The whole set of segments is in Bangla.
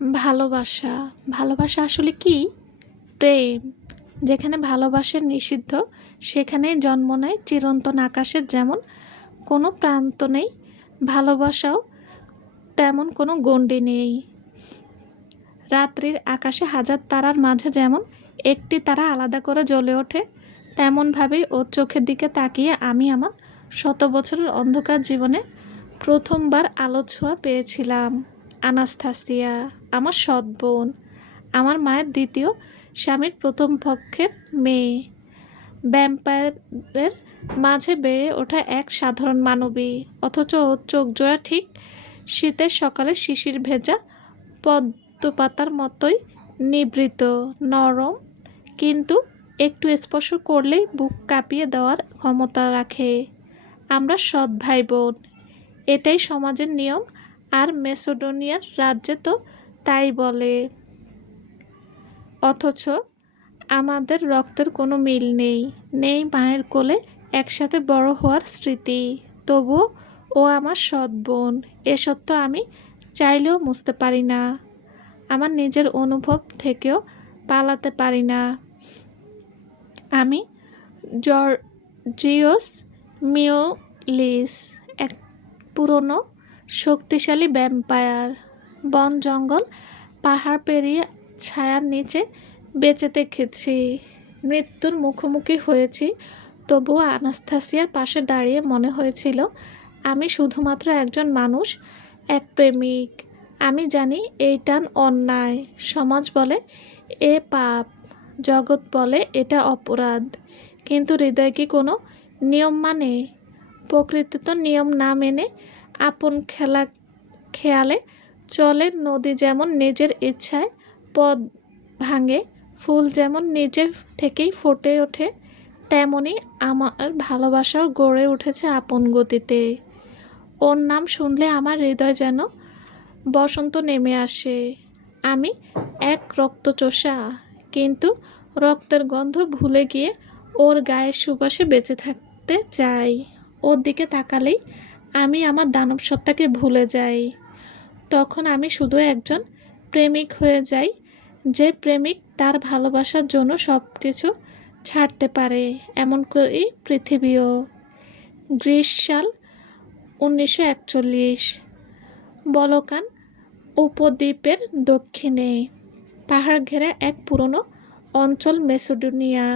ভালোবাসা ভালোবাসা আসলে কি? প্রেম। যেখানে ভালোবাসা নিষিদ্ধ সেখানেই জন্ম নেয় চিরন্তন আকাশের যেমন কোনো প্রান্ত নেই, ভালোবাসাও তেমন কোনো গণ্ডি নেই। রাত্রির আকাশে হাজার তারার মাঝে যেমন একটি তারা আলাদা করে জ্বলে ওঠে, তেমনভাবেই ওর চোখের দিকে তাকিয়ে আমি আমার শত বছরের অন্ধকার জীবনে প্রথমবার আলো ছোঁয়া পেয়েছিলাম। আনাস্থাসিয়া, আমার সৎ বোন, আমার মায়ের দ্বিতীয় স্বামীর প্রথম পক্ষের মেয়ে, ভ্যাম্পায়ারের মাঝে বেড়ে ওঠা এক সাধারণ মানবী, অথচ ওর চোখ জোড়া ঠিক শীতের সকালে শিশির ভেজা পদ্মপাতার মতোই নিভৃত, নরম, কিন্তু একটু স্পর্শ করলেই বুক কাঁপিয়ে দেওয়ার ক্ষমতা রাখে। আমরা সৎ ভাই বোন, এটাই সমাজের নিয়ম, আর মেসোডোনিয়ার রাজ্যে তো তাই বলে। অথচ আমাদের রক্তের কোনো মিল নেই, নেই মায়ের কোলে একসাথে বড় হওয়ার স্মৃতি। তবুও ও আমার সৎ বোন, এ সত্য আমি চাইলেও মুছতে পারি না। আমার নিজের অনুভব থেকেও পালাতে পারি না। আমি জর্জিওস মিওলিস, এক পুরনো শক্তিশালী ভ্যাম্পায়ার। বন জঙ্গল পাহাড় পেরিয়ে ছায়ার নিচে বেঁচে দেখেছি, মৃত্যুর মুখোমুখি হয়েছি। তবুও আনাস্থাসিয়ার পাশে দাঁড়িয়ে মনে হয়েছিল আমি শুধুমাত্র একজন মানুষ, এক প্রেমিক। আমি জানি এই টান অন্যায়, সমাজ বলে এ পাপ, জগৎ বলে এটা অপরাধ, কিন্তু হৃদয় কি কোনো নিয়ম মানে? প্রকৃতি তো নিয়ম না মেনে আপন খেয়ালে চলে। নদী যেমন নিজের ইচ্ছায় পথ ভাঙে, ফুল যেমন নিজে থেকেই ফুটে ওঠে, তেমনি আমার ভালোবাসাও গড়ে উঠেছে আপন গতিতে। ওর নাম শুনলে আমার হৃদয় যেন বসন্ত নেমে আসে। আমি এক রক্তচোষা, কিন্তু রক্তের গন্ধ ভুলে গিয়ে ওর গায়ের সুবাসে বেঁচে থাকতে চাই। ওর দিকে তাকালেই আমি আমার দানব সত্তাকে ভুলে যাই। তখন আমি শুধু একজন প্রেমিক হয়ে যাই, যে প্রেমিক তার ভালোবাসার জন্য সব কিছু ছাড়তে পারে, এমনকি পৃথিবীও। গ্রীষ্মকাল 1941, বলকান উপদ্বীপের দক্ষিণে পাহাড় ঘেরা এক পুরনো অঞ্চল মেসোডোনিয়া।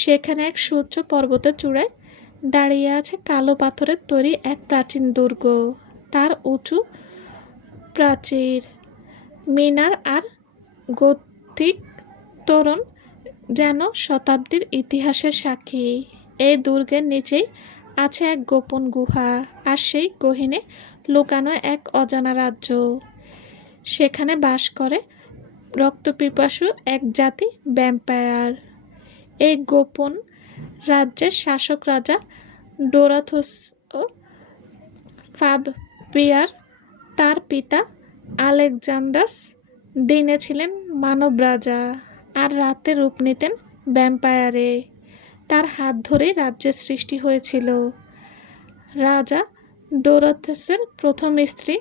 সেখানে এক সুউচ্চ পর্বতের চূড়ায় দাঁড়িয়ে আছে কালো পাথরের তৈরি এক প্রাচীন দুর্গ। তার উঁচু প্রাচীর, মিনার আর গথিক তোরণ যেন শতাব্দীর ইতিহাসের সাক্ষী। এই দুর্গের নিচেই আছে এক গোপন গুহা, আর সেই গহীনে লুকানো এক অজানা রাজ্য। সেখানে বাস করে রক্তপিপাসু এক জাতি ভ্যাম্পায়ার। এই গোপন রাজ্যের শাসক রাজা ডোরাথোস ফাবিয়ার, তার পিতা আলেকজান্ডাস দিনে ছিলেন মানব রাজা, আর রাতে রূপ নিতেন ভ্যাম্পায়ারে। তার হাত ধরেই রাজ্যের সৃষ্টি হয়েছিল। রাজা ডোরাথোসের প্রথম স্ত্রী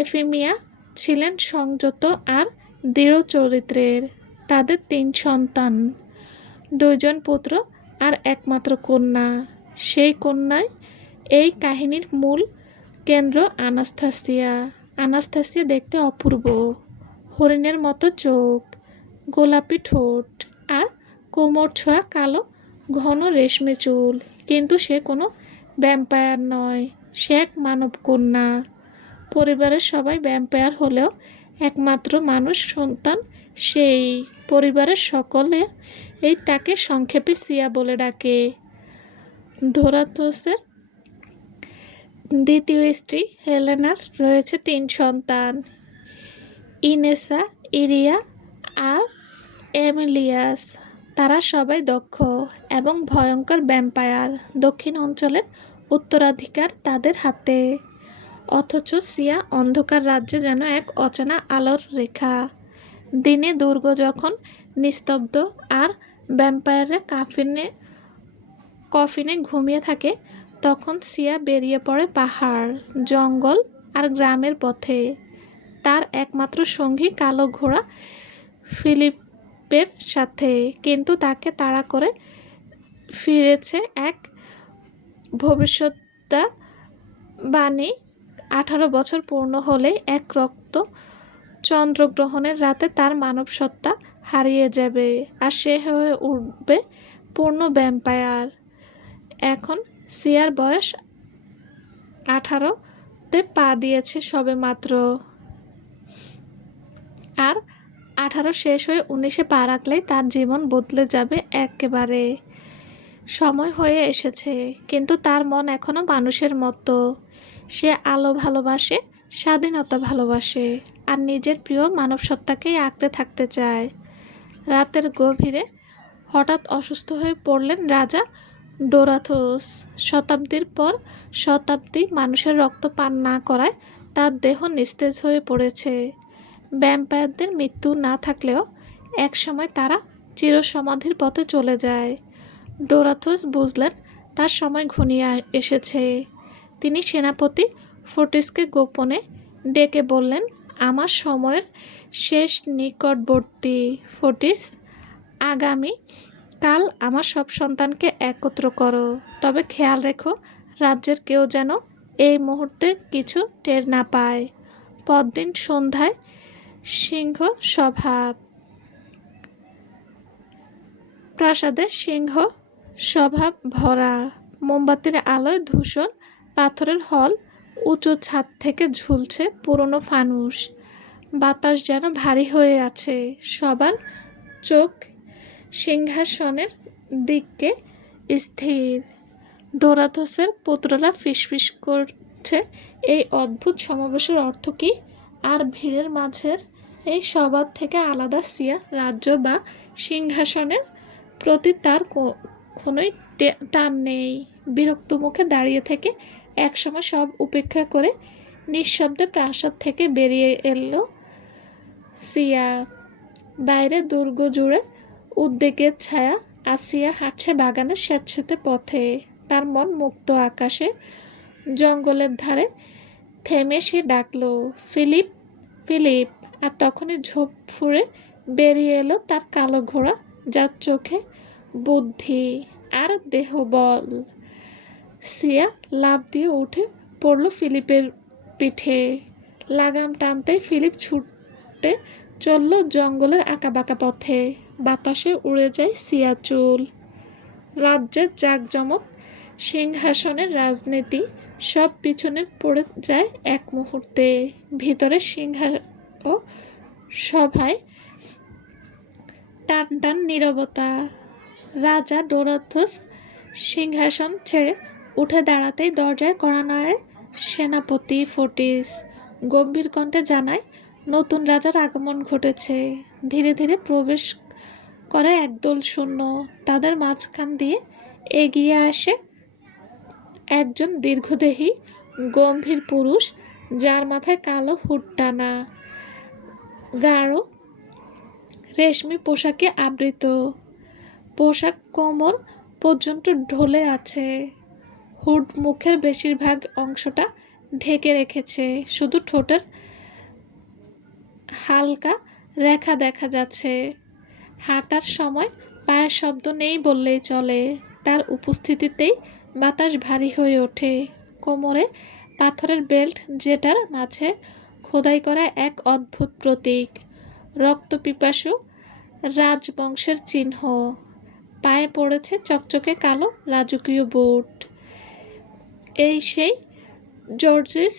এফিমিয়া ছিলেন সংযত আর দৃঢ় চরিত্রের। তাদের 3 সন্তান, 2 জন পুত্র আর একমাত্র কন্যা। সেই কন্যাই এই কাহিনীর মূল কেন্দ্র, আনাস্থাসিয়া। আনাস্থাসিয়া দেখতে অপূর্ব, হরিণের মতো চোখ, গোলাপি ঠোঁট আর কোমর ছোঁয়া কালো ঘন রেশমি চুল। কিন্তু সে কোনো ভ্যাম্পায়ার নয়, সে এক মানব কন্যা। পরিবারের সবাই ভ্যাম্পায়ার হলেও একমাত্র মানুষ সন্তান সেই। পরিবারের সকলে তাকে সংক্ষেপে সিয়া বলে ডাকে। ডোরাথোসের দ্বিতীয় স্ত্রী হেলেনার রয়েছে 3 সন্তান, ইনেসা, ইরিয়া আর এমিলিয়াস। তারা সবাই দক্ষ এবং ভয়ঙ্কর ভ্যাম্পায়ার। দক্ষিণ অঞ্চলের উত্তরাধিকার তাদের হাতে। অথচ সিয়া অন্ধকার রাজ্যে যেন এক অচেনা আলোর রেখা। দিনে দুর্গ যখন নিস্তব্ধ আর ভ্যাম্পায়াররা কফিনে ঘুমিয়ে থাকে, তখন সিয়া বেরিয়ে পড়ে পাহাড়, জঙ্গল আর গ্রামের পথে। তার একমাত্র সঙ্গী কালো ঘোড়া ফিলিপের সাথে, কিন্তু তাকে তাড়া করে ফিরেছে এক ভবিষ্যদ্বাণী। 18 বছর পূর্ণ হলে এক রক্ত চন্দ্রগ্রহণের রাতে তার মানব সত্তা হারিয়ে যাবে আর সে হয়ে উঠবে পূর্ণ ভ্যাম্পায়ার। এখন সিয়ার বয়স 18-তে পা দিয়েছে সবেমাত্র, আর 18 শেষ হয়ে 19-এ পা রাখলেই তার জীবন বদলে যাবে একেবারে। সময় হয়ে এসেছে, কিন্তু তার মন এখনো মানুষের মতো। সে আলো ভালোবাসে, স্বাধীনতা ভালোবাসে, আর নিজের প্রিয় মানবসত্তাকেই আঁকড়ে থাকতে চায়। রাতের গভীরে হঠাৎ অসুস্থ হয়ে পড়লেন রাজা ডোরাথোস। শতাব্দীর পর শতাব্দী মানুষের রক্ত পান না করায় তার দেহ নিস্তেজ হয়ে পড়েছে। ভ্যাম্পায়ারদের মৃত্যু না থাকলেও একসময় তারা চিরসমাধির পথে চলে যায়। ডোরাথোস বুঝলেন তার সময় ঘনিয়ে এসেছে। তিনি সেনাপতি ফোর্টিসকে গোপনে ডেকে বললেন, আমার সময়ের শেষ নিকটবর্তী ফোর্টিস। আগামী কাল আমার সব সন্তানকে একত্র করো, তবে খেয়াল রেখো রাজ্যের কেউ যেন এই মুহূর্তে কিছু টের না পায়। পরদিন সন্ধ্যায় সিংহ সভা। প্রাসাদে সিংহ সভা ভরা। মোমবাতির আলোয় ধূসর পাথরের হল, উঁচু ছাদ থেকে ঝুলছে পুরনো ফানুস। বাতাস যেন ভারী হয়ে আছে। সবার চোখ সিংহাসনের দিকে স্থির। ডোরাথোসের পুত্ররা ফিসফিস করছে, এই অদ্ভুত সমাবেশের অর্থ কী? আর ভিড়ের মাঝের এই সবার থেকে আলাদা সিয়া রাজ্য বা সিংহাসনের প্রতি তার কোনোই টান নেই। বিরক্ত মুখে দাঁড়িয়ে থেকে একসময় সব উপেক্ষা করে নিঃশব্দে প্রাসাদ থেকে বেরিয়ে এলো সিয়া। বাইরে দুর্গ জুড়ে উদ্বেগের ছায়া। আসিয়া হাঁটছে বাগানের স্যাঁতসেঁতে পথে, তার মন মুক্ত আকাশে। জঙ্গলের ধারে থেমে সে ডাকলো, ফিলিপ, ফিলিপ। আর তখনই ঝোপ ফুঁড়ে বেরিয়ে এলো তার কালো ঘোড়া, যার চোখে বুদ্ধি আর দেহবল। সিয়া লাফ দিয়ে উঠে পড়ল ফিলিপের পিঠে। লাগাম টানতেই ফিলিপ ছুটে চলল জঙ্গলের আঁকাবাঁকা পথে। বাতাসে উড়ে যায় সিয়া চুল। রাজ্যের জাঁকজমক, সিংহাসনের রাজনীতি সব পিছনে পড়ে যায় এক মুহূর্তে। ভিতরে সিংহা ও সভায় টান টান নীরবতা। রাজা ডোরাথোস সিংহাসন ছেড়ে উঠে দাঁড়াতেই দরজায় কড়া নাড়ে সেনাপতি ফোর্টিস। গম্ভীর কণ্ঠে জানায়, নতুন রাজার আগমন ঘটেছে। ধীরে ধীরে প্রবেশ করে একদল সৈন্য। তাদের মাঝখান দিয়ে এগিয়ে আসে একজন দীর্ঘদেহী গম্ভীর পুরুষ, যার মাথায় কালো হুড টানা, গাঢ় রেশমি পোশাকে আবৃত। পোশাক কোমর পর্যন্ত ঢলে আছে। হুড মুখের বেশিরভাগ অংশটা ঢেকে রেখেছে, শুধু ঠোঁটের হালকা রেখা দেখা যাচ্ছে। হাঁটার সময় পায়ের শব্দ নেই বললেই চলে। তার উপস্থিতিতেই বাতাস ভারী হয়ে ওঠে। কোমরে পাথরের বেল্ট, যেটার মাঝে খোদাই করা এক অদ্ভুত প্রতীক, রক্তপিপাসু রাজবংশের চিহ্ন। পায়ে পড়েছে চকচকে কালো রাজকীয় বুট। এই সেই জর্জিস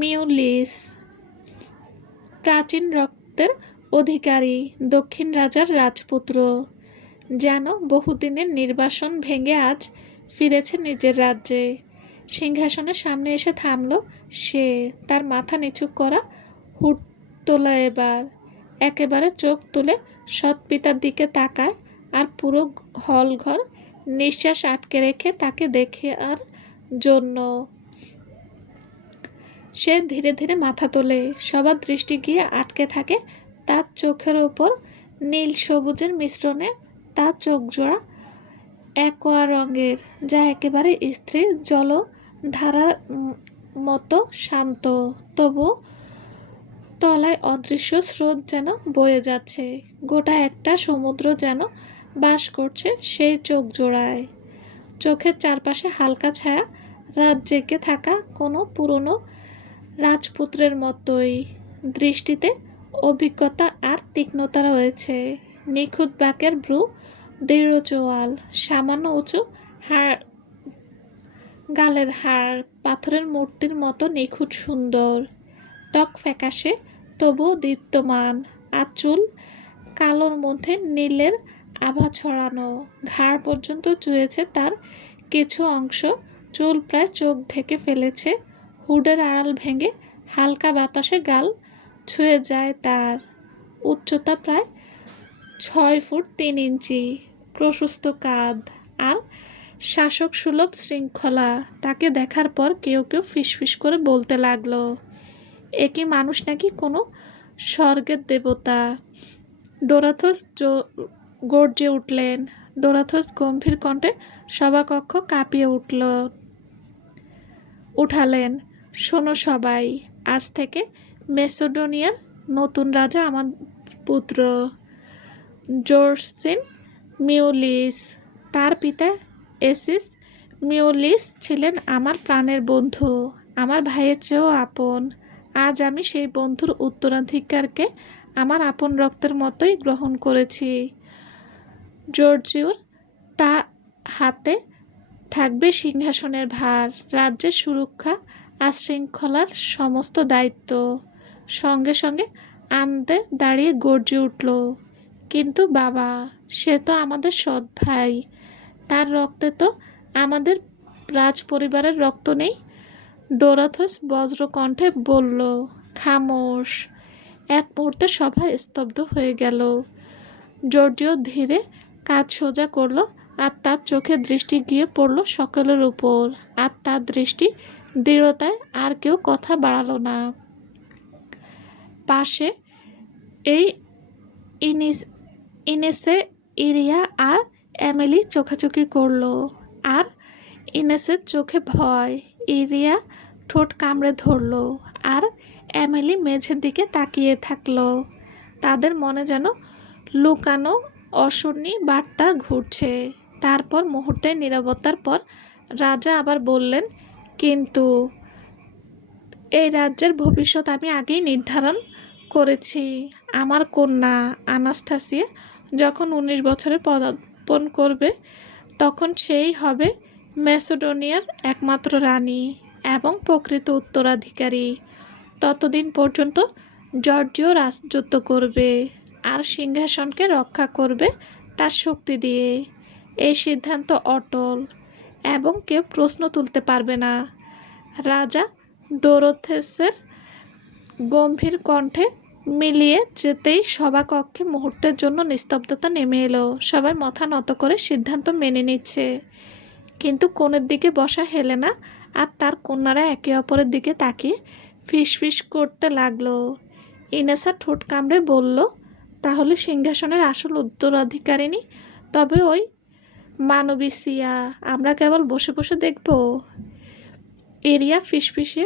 মিউলিস, প্রাচীন রক্তের অধিকারী দক্ষিণ রাজার রাজপুত্র। যেন বহুদিনের নির্বাসন ভেঙে আজ ফিরেছে নিজের রাজ্যে। সিংহাসনের সামনে এসে থামল সে। তার মাথা নিচু করা, হুড তোলা। এবার একেবারে চোখ তুলে সৎ পিতার দিকে তাকায়, আর পুরো হলঘর নিঃশ্বাস আটকে রেখে তাকে দেখে আর জন্য। সে ধীরে ধীরে মাথা তোলে। সবার দৃষ্টি গিয়ে আটকে থাকে তার চোখের ওপর। নীল সবুজের মিশ্রণে তার চোখ জোড়া অ্যাকোয়া রঙের, যা একেবারে স্থির জলধারার মতো শান্ত। তবু তলায় অদৃশ্য স্রোত যেন বয়ে যাচ্ছে, গোটা একটা সমুদ্র যেন বাস করছে সেই চোখ জোড়ায়। চোখের চারপাশে হালকা ছায়া, রাত জেগে থাকা কোনো পুরনো রাজপুত্রের মতোই। দৃষ্টিতে অভিজ্ঞতা আর তীক্ষ্ণতা রয়েছে। নিখুঁত বাঁকের ভ্রু, দৃঢ় চোয়াল, সামান্য উঁচু হাড়, গালের হাড় পাথরের মূর্তির মতো নিখুঁত সুন্দর। ত্বক ফ্যাকাশে তবুও দীপ্তমান, আর চুল কালোর মধ্যে নীলের আভা ছড়ানো। ঘাড় পর্যন্ত চুয়েছে তার কিছু অংশ, চুল প্রায় চোখ ঢেকে ফেলেছে। হুডের আড়াল ভেঙে হালকা বাতাসে গাল ছুঁয়ে যায় তার। উচ্চতা প্রায় 6 ফুট 3 ইঞ্চি, প্রশস্ত কাঁধ আর শাসক সুলভ শৃঙ্খলা। তাকে দেখার পর কেউ কেউ ফিসফিস করে বলতে লাগলো, এ কি মানুষ নাকি কোনো স্বর্গের দেবতা। ডোরাথস গর্জে উঠলেন। ডোরাথস গম্ভীর কণ্ঠে সভাকক্ষ কাঁপিয়ে উঠালেন, শোনো সবাই, আজ থেকে মেসোডোনিয়ার নতুন রাজা আমার পুত্র জোরসিন মিউলিস। তার পিতা এসিস মিউলিস ছিলেন আমার প্রাণের বন্ধু, আমার ভাইয়ের চেয়েও আপন। আজ আমি সেই বন্ধুর উত্তরাধিকারকে আমার আপন রক্তের মতোই গ্রহণ করেছি। জর্জিওর তা হাতে থাকবে সিংহাসনের ভার, রাজ্যের সুরক্ষা আর শৃঙ্খলার সমস্ত দায়িত্ব। সঙ্গে সঙ্গে আনন্দে দাঁড়িয়ে গর্জে উঠল, কিন্তু বাবা, সে তো আমাদের সৎ ভাই, তার রক্তে তো আমাদের রাজ পরিবারের রক্ত নেই। ডোরাথস বজ্রকণ্ঠে বলল, খামোশ। এক মুহূর্তে সভা স্তব্ধ হয়ে গেল। জর্জিও ধীরে কাঁধ সোজা করলো, আর তার চোখে দৃষ্টি গিয়ে পড়ল সকলের উপর, আর তার দৃষ্টি দৃঢ়তায় আর কেউ কথা বাড়ালো না। পাশে এই ইনেসে, ইরিয়া আর এমিলি চোখাচোখি করলো, আর ইনেসের চোখে ভয়। ইরিয়া ঠোঁট কামড়ে ধরলো, আর এমিলি মেঝের দিকে তাকিয়ে থাকলো। তাদের মনে যেন লুকানো অশনি বার্তা ঘুরছে। তারপর মুহূর্তের নীরবতার পর রাজা আবার বললেন, কিন্তু এই রাজ্যের ভবিষ্যৎ আমি আগেই নির্ধারণ করেছি। আমার কন্যা আনাস্তাসিয়া যখন 19 বছরে পদার্পণ করবে, তখন সেই হবে মেসোডোনিয়ার একমাত্র রানী এবং প্রকৃত উত্তরাধিকারী। ততদিন পর্যন্ত জর্জিও রাজত্ব করবে আর সিংহাসনকে রক্ষা করবে তার শক্তি দিয়ে। এই সিদ্ধান্ত অটল এবং কেউ প্রশ্ন তুলতে পারবে না। রাজা ডোরোথেসের গম্ভীর কণ্ঠে মিলিয়ে যেতেই সভাকক্ষে মুহূর্তের জন্য নিস্তব্ধতা নেমে এলো। সবাই মাথা নত করে সিদ্ধান্ত মেনে নিচ্ছে, কিন্তু কোণের দিকে বসা হেলেনা আর তার কন্যারা একে অপরের দিকে তাকিয়ে ফিসফিস করতে লাগলো। ইনেসা ঠোঁট কামড়ে বলল, তাহলে সিংহাসনের আসল উত্তরাধিকারিণী তবে ওই মানবী সিয়া, আমরা কেবল বসে বসে দেখব। এরিয়া ফিসফিসে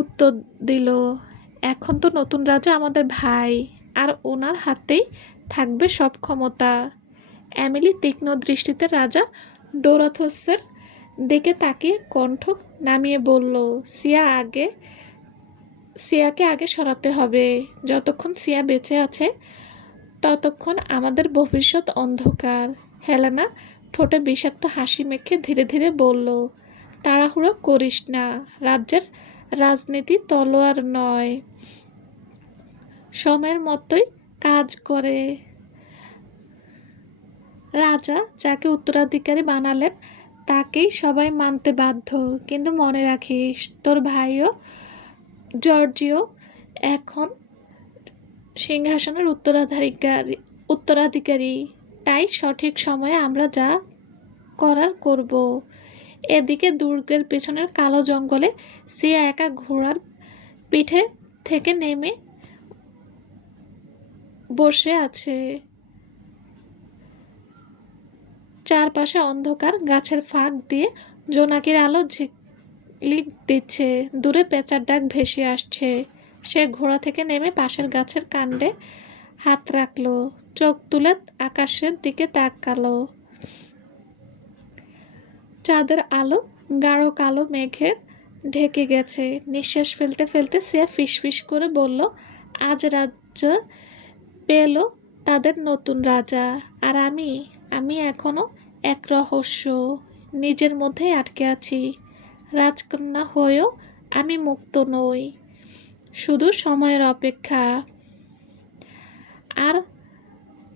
উত্তর দিল, এখন তো নতুন রাজা আমাদের ভাই, আর ওনার হাতেই থাকবে সব ক্ষমতা। এমিলি তীক্ষ্ণ দৃষ্টিতে রাজা ডোরাথসের দিকে তাকিয়ে কণ্ঠ নামিয়ে বলল, সিয়াকে আগে সরাতে হবে। যতক্ষণ সিয়া বেঁচে আছে ততক্ষণ আমাদের ভবিষ্যৎ অন্ধকার। হেলেনা ঠোঁটে বিষাক্ত হাসি মেখে ধীরে ধীরে বলল, তাড়াহুড়ো করিস না, রাজ্যের রাজনীতি তলোয়ার নয়, সময়ের মতোই কাজ করে। রাজা যাকে উত্তরাধিকারী বানালেন তাকেই সবাই মানতে বাধ্য, কিন্তু মনে রাখিস, তোর ভাইও জর্জিও এখন সিংহাসনের উত্তরাধিকারী। তাই সঠিক সময়ে আমরা যা করার করব। এদিকে দুর্গের পেছনের কালো জঙ্গলে সিয়া একা ঘোড়ার পিঠে থেকে নেমে বসে আছে। চারপাশে অন্ধকার, গাছের ফাঁক দিয়ে জোনাকির আলো ঝিকলিক দিচ্ছে। দূরে পেঁচার ডাক ভেসে আসছে। সে ঘোড়া থেকে নেমে পাশের গাছের কাণ্ডে হাত রাখলো, চোখ তুলে আকাশের দিকে তাকালো। চাঁদের আলো গাঢ় কালো মেঘের ঢেকে গেছে। নিঃশ্বাস ফেলতে ফেলতে সিয়া ফিসফিস করে বলল, আজ রাজ্য পেল তাদের নতুন রাজা, আর আমি এখনো এক রহস্য নিজের মধ্যেই আটকে আছি। রাজকন্যা হয়েও আমি মুক্ত নই, শুধু সময়ের অপেক্ষা। আর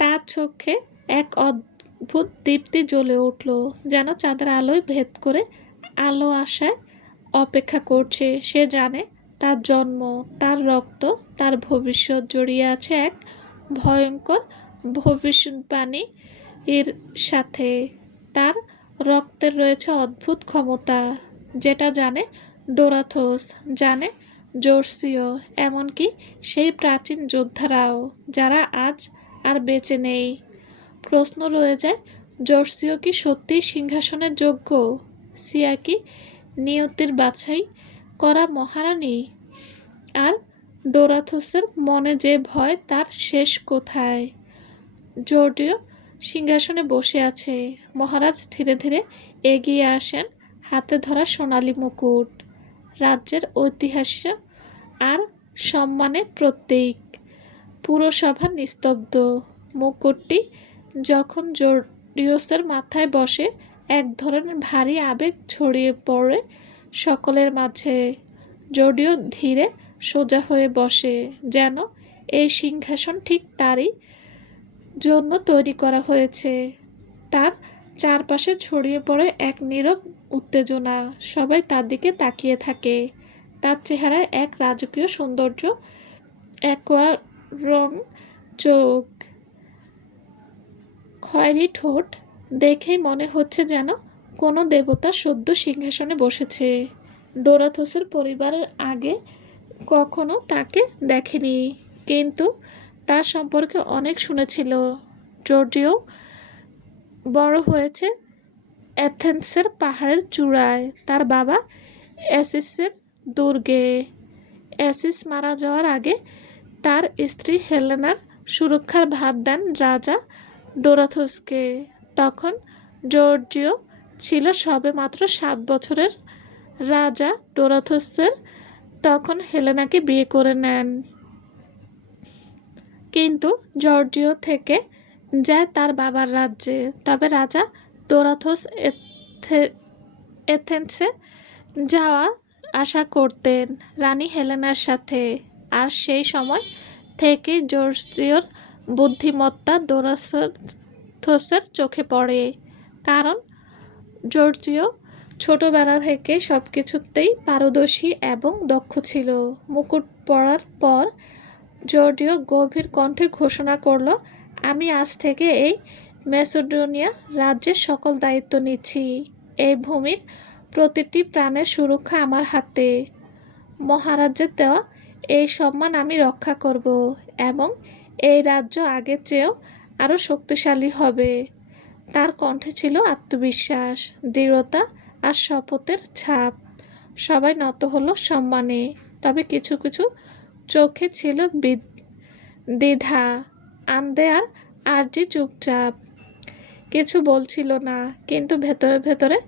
তার চোখে এক অদ্ভুত দীপ্তি জ্বলে উঠল, যেন চাঁদের আলোয় ভেদ করে আলো আসায় অপেক্ষা করছে। সে জানে তার জন্ম, তার রক্ত, তার ভবিষ্যৎ জড়িয়ে আছে এক ভয়ঙ্কর ভবিষ্যৎবাণী এর সাথে। তার রক্তের রয়েছে অদ্ভুত ক্ষমতা, যেটা জানে ডোরাথোস, জানে জোর্সিও, এমনকি সেই প্রাচীন যোদ্ধারাও, যারা আজ আর বেঁচে নেই। প্রশ্ন রয়ে যায়, জোর্সিও কি সত্যিই সিংহাসনের যোগ্য? সিয়া কি নিয়তির বাছাই করা মহারানী? আর ডোরাথোসের মনে যে ভয়, তার শেষ কোথায়? জর্ডিও সিংহাসনে বসে আছে। মহারাজ ধীরে ধীরে এগিয়ে আসেন, হাতে ধরা সোনালি মুকুট, রাজ্যের ঐতিহাসিক আর সম্মানের প্রতীক। পুরো সভা নিস্তব্ধ। মুকুটটি যখন জর্ডিওসের মাথায় বসে, এক ধরনের ভারী আবেগ ছড়িয়ে পড়ে সকলের মাঝে। জর্ডিও ধীরে সোজা হয়ে বসে, যেন এই সিংহাসন ঠিক তারই জন্য তৈরি করা হয়েছে। তার চারপাশে ছড়িয়ে পড়ে এক নীরব উত্তেজনা। সবাই তার দিকে তাকিয়ে থাকে। তার চেহারায় এক রাজকীয় সৌন্দর্য, অ্যাকোয়া রং চোখ, খয়েরি ঠোঁট, দেখেই মনে হচ্ছে যেন কোনো দেবতা সদ্য সিংহাসনে বসেছে। ডোরাথোসের পরিবারের আগে কখনো তাকে দেখেনি, কিন্তু তার সম্পর্কে অনেক শুনেছিল। জর্জিও বড় হয়েছে অ্যাথেন্সের পাহাড়ের চূড়ায়, তার বাবা অ্যাসিসের দুর্গে। অ্যাসিস মারা যাওয়ার আগে তার স্ত্রী হেলেনার সুরক্ষার ভার দেন রাজা ডোরাথোসকে। তখন জর্জিও ছিল সবেমাত্র 7 বছরের। রাজা ডোরাথোসের তখন হেলেনাকে বিয়ে করে নেন, কিন্তু জর্জিও থেকে যায় তার বাবার রাজ্যে। তবে রাজা ডোরাথোস এথেন্সে যাওয়া আশা করতেন রানী হেলেনার সাথে, আর সেই সময় থেকে জর্জিওর বুদ্ধিমত্তা ডোরাথোসের চোখে পড়ে। কারণ জর্জিও ছোটবেলা থেকে সব কিছুতেই পারদর্শী এবং দক্ষ ছিল। মুকুট পরার পর জর্জিও গভীর কণ্ঠে ঘোষণা করল, আমি আজ থেকে এই ম্যাসেডোনিয়া রাজ্যের সকল দায়িত্ব নিচ্ছি। এই ভূমির প্রতিটি প্রাণের সুরক্ষা আমার হাতে। মহারাজের দেওয়া এই সম্মান আমি রক্ষা করব, এবং এই রাজ্য আগের চেয়েও আরও শক্তিশালী হবে। তার কণ্ঠে ছিল আত্মবিশ্বাস, দৃঢ়তা আর শপথের ছাপ। সবাই নত হলো সম্মানে, তবে কিছু কিছু চোখে ছিল দ্বিধা। আন্দে আর আরজি চুপচাপ, কিছু বলছিল না, কিন্তু ভেতরে ভেতরে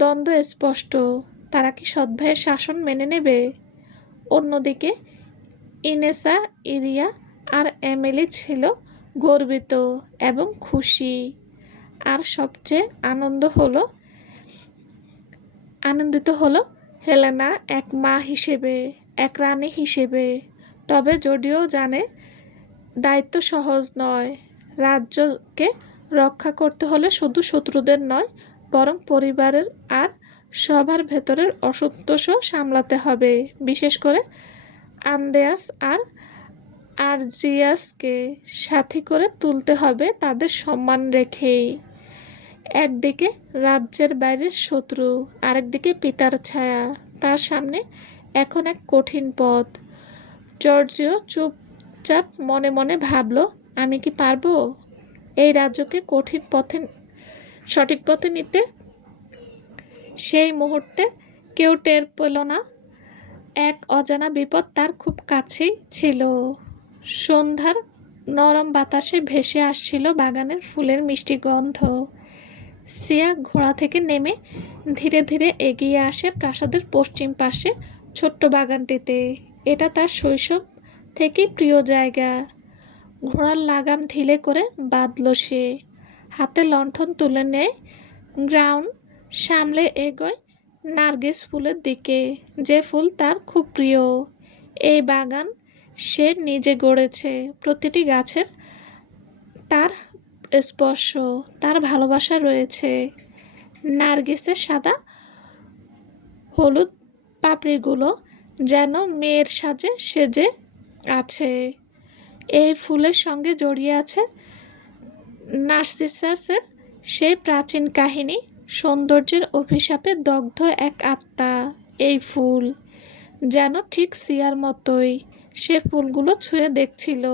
দ্বন্দ্ব স্পষ্ট। তারা কি সৎ ভাইয়ের শাসন মেনে নেবে? অন্যদিকে ইনেসা, ইরিয়া আর এমিলি ছিল গর্বিত এবং খুশি। আর সবচেয়ে আনন্দিত হলো হেলেনা, এক মা হিসেবে, এক রানী হিসেবে। তবে যদিও জানে দায়িত্ব সহজ নয়। রাজ্যকে রক্ষা করতে হলে শুধু শত্রুদের নয়, বরং পরিবারের আর সবার ভেতরের অসন্তোষও সামলাতে হবে। বিশেষ করে আন্দেয়াস আর আরজিয়াসকে সাথী করে তুলতে হবে, তাদের সম্মান রেখেই। একদিকে রাজ্যের বাইরের শত্রু, আরেকদিকে পিতার ছায়া। তার সামনে এখন এক কঠিন পথ। জর্জিও চুপচাপ মনে মনে ভাবল, আমি কি পারবো এই রাজ্যকে সঠিক পথে নিতে? সেই মুহূর্তে কেউ টের পেল না। এক অজানা বিপদ তার খুব কাছেই ছিল। সন্ধ্যার নরম বাতাসে ভেসে আসছিল বাগানের ফুলের মিষ্টি গন্ধ। সিয়া ঘোড়া থেকে নেমে ধীরে ধীরে এগিয়ে আসে প্রাসাদের পশ্চিম পাশে ছোট্ট বাগানটিতে। এটা তার শৈশব থেকেই প্রিয় জায়গা। ঘোড়ার লাগাম ঢিলে করে বাঁধল সে, হাতে লণ্ঠন তুলে নেয়, গ্রাউন্ড সামলে এগোয় নার্গিস ফুলের দিকে, যে ফুল তার খুব প্রিয়। এই বাগান সে নিজে গড়েছে, প্রতিটি গাছের তার স্পর্শ, তার ভালোবাসা রয়েছে। নার্গিসের সাদা হলুদ পাপড়িগুলো যেন মেয়ের সাজে সেজে আছে। এই ফুলের সঙ্গে জড়িয়ে আছে নার্সিসাসের সেই প্রাচীন কাহিনী, সৌন্দর্যের অভিশাপে দগ্ধ এক আত্মা। এই ফুল যেন ঠিক সিয়ার মতোই। সে ফুলগুলো ছুঁয়ে দেখছিল।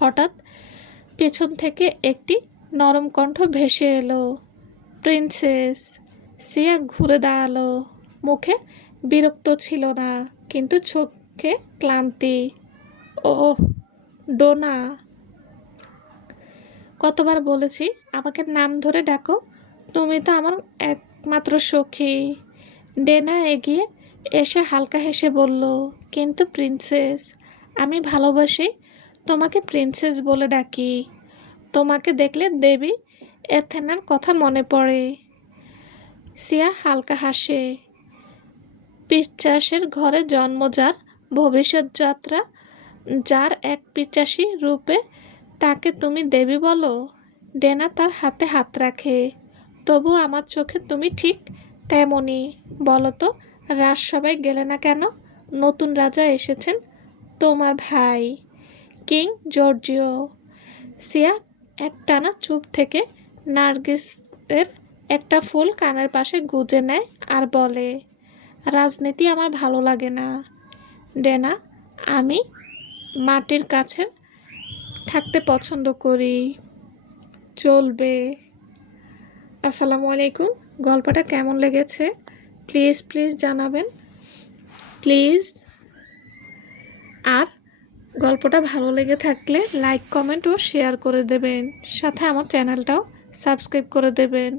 হঠাৎ পেছন থেকে একটি নরম কণ্ঠ ভেসে এলো, প্রিন্সেস। সিয়া ঘুরে দাঁড়ালো। মুখে বিরক্ত ছিল না, কিন্তু চোখে ক্লান্তি। ওহ, ডোনা। কতবার বলেছি আমাকে নাম ধরে ডাকো, তুমি তো আমার একমাত্র সখী। ডেনা এগিয়ে এসে হালকা হেসে বলল, কিন্তু প্রিন্সেস, আমি ভালোবাসি তোমাকে প্রিন্সেস বলে ডাকি। তোমাকে দেখলে দেবী এথেনার কথা মনে পড়ে। সিয়া হালকা হাসে। পিচ্চাসের ঘরে জন্ম যার, ভবিষ্যৎ যাত্রা যার এক পিচ্চাসী রূপে, তাকে তুমি দেবী বলো? ডেনা তার হাতে হাত রাখে। তবু আমার চোখে তুমি ঠিক তেমনই। বলো তো, রাজসভায় গেলে না কেন? নতুন রাজা এসেছেন, তোমার ভাই কিং জর্জিও। সিয়া একটানা চুপ থেকে নার্গিসের একটা ফুল কানের পাশে গুজে নেয় আর বলে, রাজনীতি আমার ভালো লাগে না ডেনা, আমি মাটির কাছে থাকতে পছন্দ করি। চলবে। আসসালামু আলাইকুম। গল্পটা কেমন লেগেছে প্লিজ প্লিজ জানাবেন, প্লিজ। আর গল্পটা ভালো লেগে থাকলে লাইক, কমেন্ট ও শেয়ার করে দেবেন। সাথে আমার চ্যানেলটাও সাবস্ক্রাইব করে দেবেন।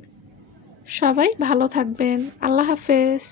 সবাই ভালো থাকবেন। আল্লাহ হাফেজ।